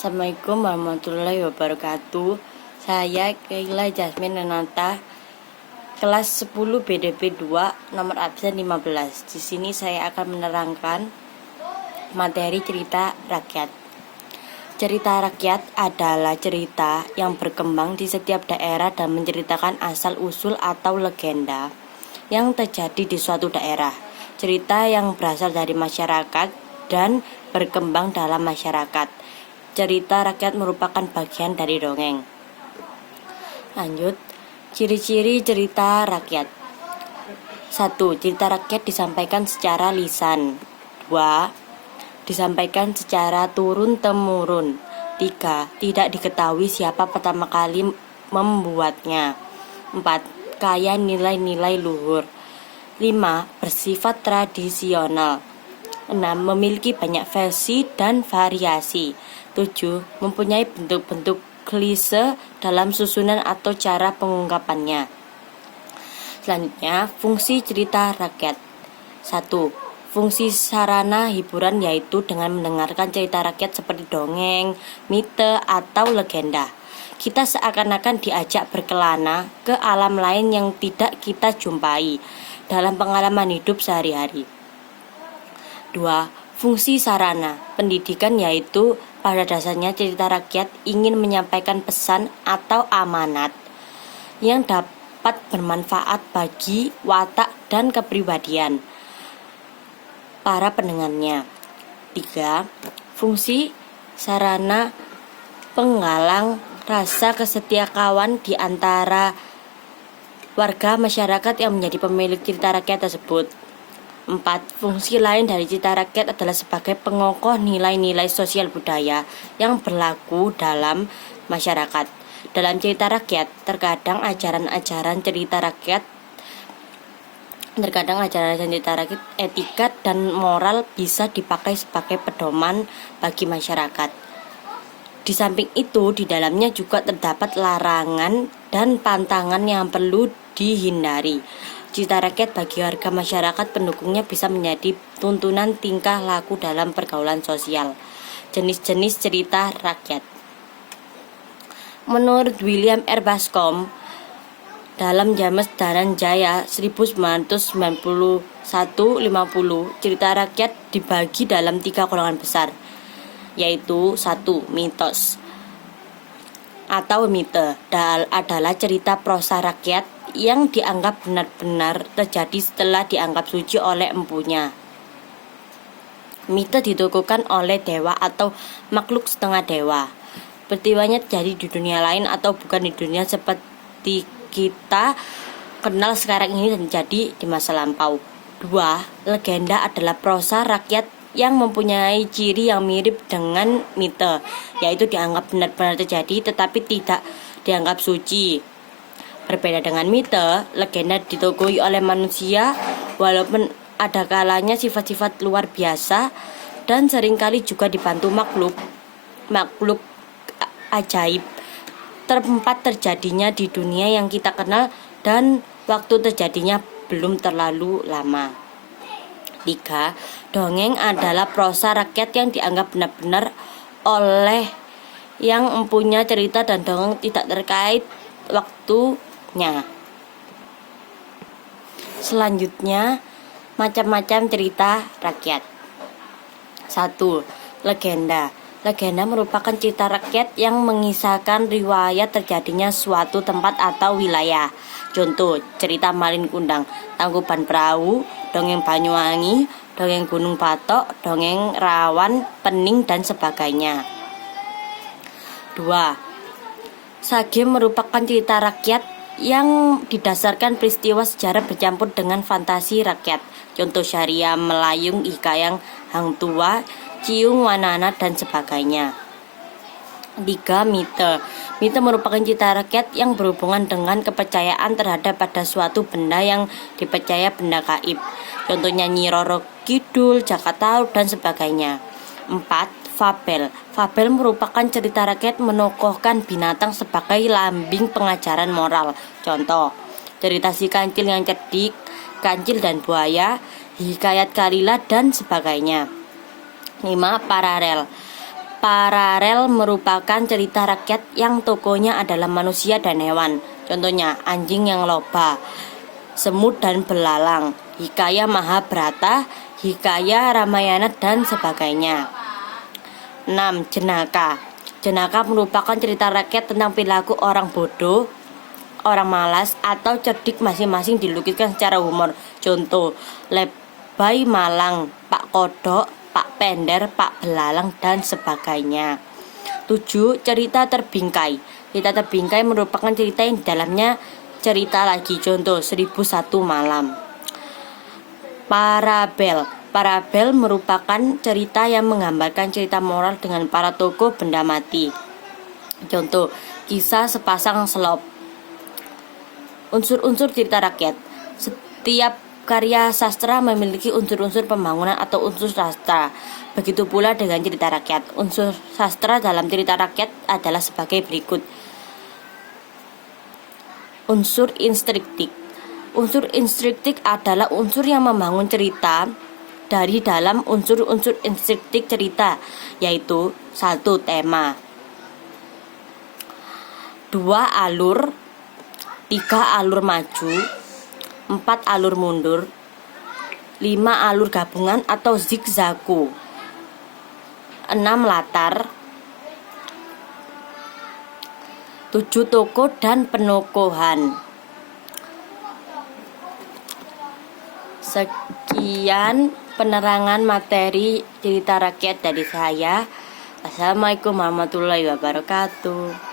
Assalamualaikum warahmatullahi wabarakatuh. Saya Keila Jasmine Renata, kelas 10 BDP 2, nomor absen 15. Di sini saya akan menerangkan materi cerita rakyat. Cerita rakyat adalah cerita yang berkembang di setiap daerah dan menceritakan asal-usul atau legenda yang terjadi di suatu daerah. Cerita yang berasal dari masyarakat dan berkembang dalam masyarakat. Cerita rakyat merupakan bagian dari dongeng. Lanjut, ciri-ciri cerita rakyat. 1. Cerita rakyat disampaikan secara lisan. 2. Disampaikan secara turun-temurun. 3. Tidak diketahui siapa pertama kali membuatnya. 4. Kaya nilai-nilai luhur. 5. Bersifat tradisional. 6. Memiliki banyak versi dan variasi. 7. Mempunyai bentuk-bentuk klise dalam susunan atau cara pengungkapannya. Selanjutnya, fungsi cerita rakyat. 1. Fungsi sarana hiburan, yaitu dengan mendengarkan cerita rakyat seperti dongeng, mite, atau legenda. Kita seakan-akan diajak berkelana ke alam lain yang tidak kita jumpai dalam pengalaman hidup sehari-hari. 2. Fungsi sarana pendidikan, yaitu pada dasarnya cerita rakyat ingin menyampaikan pesan atau amanat yang dapat bermanfaat bagi watak dan kepribadian para pendengarnya. 3. Fungsi sarana penggalang rasa kesetiakawan di antara warga masyarakat yang menjadi pemilik cerita rakyat tersebut. 4. Fungsi lain dari cerita rakyat adalah sebagai pengokoh nilai-nilai sosial budaya yang berlaku dalam masyarakat. Dalam cerita rakyat, terkadang ajaran-ajaran cerita rakyat, etika dan moral bisa dipakai sebagai pedoman bagi masyarakat. Di samping itu, di dalamnya juga terdapat larangan dan pantangan yang perlu dihindari. Cerita rakyat bagi warga masyarakat pendukungnya bisa menjadi tuntunan tingkah laku dalam pergaulan sosial. Jenis-jenis cerita rakyat. Menurut William R. Bascom, dalam James Dhananjaya 1991-50, cerita rakyat dibagi dalam 3 golongan besar, yaitu 1. Mitos atau mite adalah cerita prosa rakyat yang dianggap benar-benar terjadi setelah dianggap suci oleh empunya. Mite ditukukan oleh dewa atau makhluk setengah dewa. Peristiwanya terjadi di dunia lain atau bukan di dunia seperti kita kenal sekarang ini, dan terjadi di masa lampau. 2. Legenda adalah prosa rakyat yang mempunyai ciri yang mirip dengan mite, yaitu dianggap benar-benar terjadi tetapi tidak dianggap suci. Berbeda dengan mite, legenda ditokoi oleh manusia walaupun ada kalanya sifat-sifat luar biasa dan seringkali juga dibantu makhluk ajaib. Tempat terjadinya di dunia yang kita kenal dan waktu terjadinya belum terlalu lama. 3. Dongeng adalah prosa rakyat yang dianggap benar-benar oleh yang mempunyai cerita dan dongeng tidak terkait waktunya. Selanjutnya, macam-macam cerita rakyat. 1. Legenda. Legenda merupakan cerita rakyat yang mengisahkan riwayat terjadinya suatu tempat atau wilayah. Contoh, cerita Malin Kundang, Tangkuban Perahu, dongeng Banyuwangi, dongeng Gunung Batok, dongeng Rawan, Pening, dan sebagainya. 2. Sage merupakan cerita rakyat yang didasarkan peristiwa sejarah bercampur dengan fantasi rakyat. Contoh Syariah Melayung, Hikayang Hang Tua, Ciung Wanana, dan sebagainya. 3. Mite. Mite merupakan cerita rakyat yang berhubungan dengan kepercayaan terhadap pada suatu benda yang dipercaya benda gaib. Contohnya Nyi Roro Kidul, Jakarta, dan sebagainya. 4. Fabel. Fabel merupakan cerita rakyat menokohkan binatang sebagai lambing pengajaran moral. Contoh, cerita si kancil yang cerdik, kancil dan buaya, hikayat Kalila, dan sebagainya. 5. Paralel. Paralel merupakan cerita rakyat yang tokohnya adalah manusia dan hewan. Contohnya anjing yang loba, semut dan belalang, hikayat Mahabharata, hikayat Ramayana dan sebagainya. 6. Jenaka. Jenaka merupakan cerita rakyat tentang perilaku orang bodoh, orang malas atau cerdik masing-masing dilukiskan secara humor. Contoh, Lebay Malang, Pak Kodok, Pak Pender, Pak Belalang dan sebagainya. 7. Cerita terbingkai. Cerita terbingkai merupakan cerita yang di dalamnya cerita lagi. Contoh, 1001 Malam. Parabel. Parabel merupakan cerita yang menggambarkan cerita moral dengan para tokoh benda mati. Contoh, kisah sepasang selop. Unsur-unsur cerita rakyat. Setiap karya sastra memiliki unsur-unsur pembangunan atau unsur sastra. Begitu pula dengan cerita rakyat. Unsur sastra dalam cerita rakyat adalah sebagai berikut. Unsur instruktif. Unsur instruktif adalah unsur yang membangun cerita dari dalam unsur-unsur instruktif cerita, yaitu 1. Tema, 2. Alur, 3. Alur maju, 4. Alur mundur, 5. Alur gabungan atau zigzagu, 6. Latar, 7. Tokoh dan penokohan. Sekian penerangan materi cerita rakyat dari saya. Assalamualaikum warahmatullahi wabarakatuh.